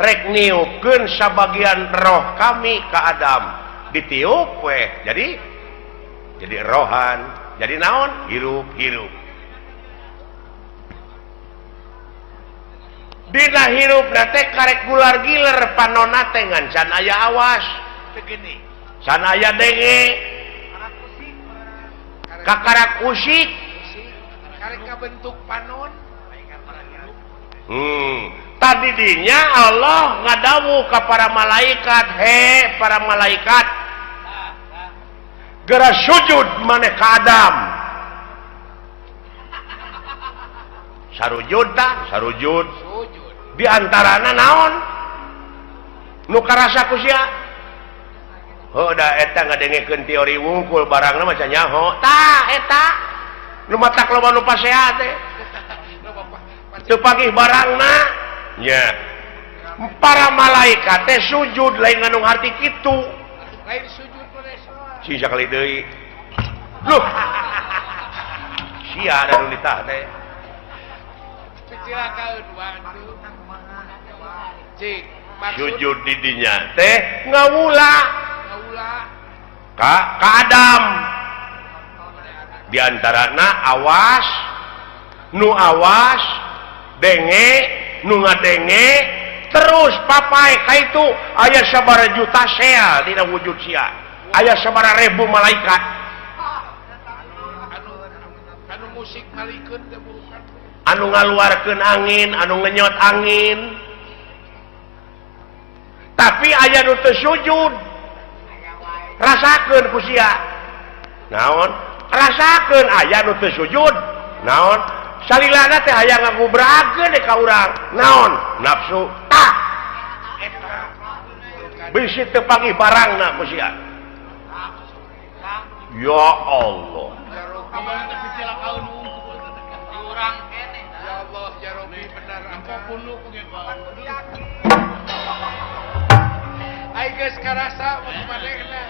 rek niupkeun sabagian roh kami ke Adam ditiup jadi rohan jadi naon hirup dina hirup nate karek gular giler panonna teh ngan aya awas can aya denge kakarak usik bentuk panon tadi dinya Allah ngadawu ke para malaikat para malaikat gera sujud maneh ka Adam sarujud di antarana naon nu karasa ku sia da eta ngadengekeun teori wungkul barangna maca nyaho eta nu matak loba nu pasehat teh teu pagih barangna nya para malaikat teh sujud lain nganu harti kitu lain sujud si sakali deui loh sia ada nu ditah teh kecilakaeun waduh cik sujud di dinya teh ngawula ka Adam di antarana awas nu awas denge nu ngadenge terus papai ka itu aya sabaraha juta sel dina wujud sia aya sabaraha ribu malaikat anu musik malikeun teh bukan anu ngaluarkeun angin anu ngenyot angin tapi aya nu teu sujud rasakeun ku sia naon rasakeun aya nu teu sujud naon salilana teh aya ngagubrakeun ka urang naon nafsu bisi teu pagih barangna ku sia ya Allah urang kene ya Allah ya Rabbi benar apapun lu ai geus karasa manehna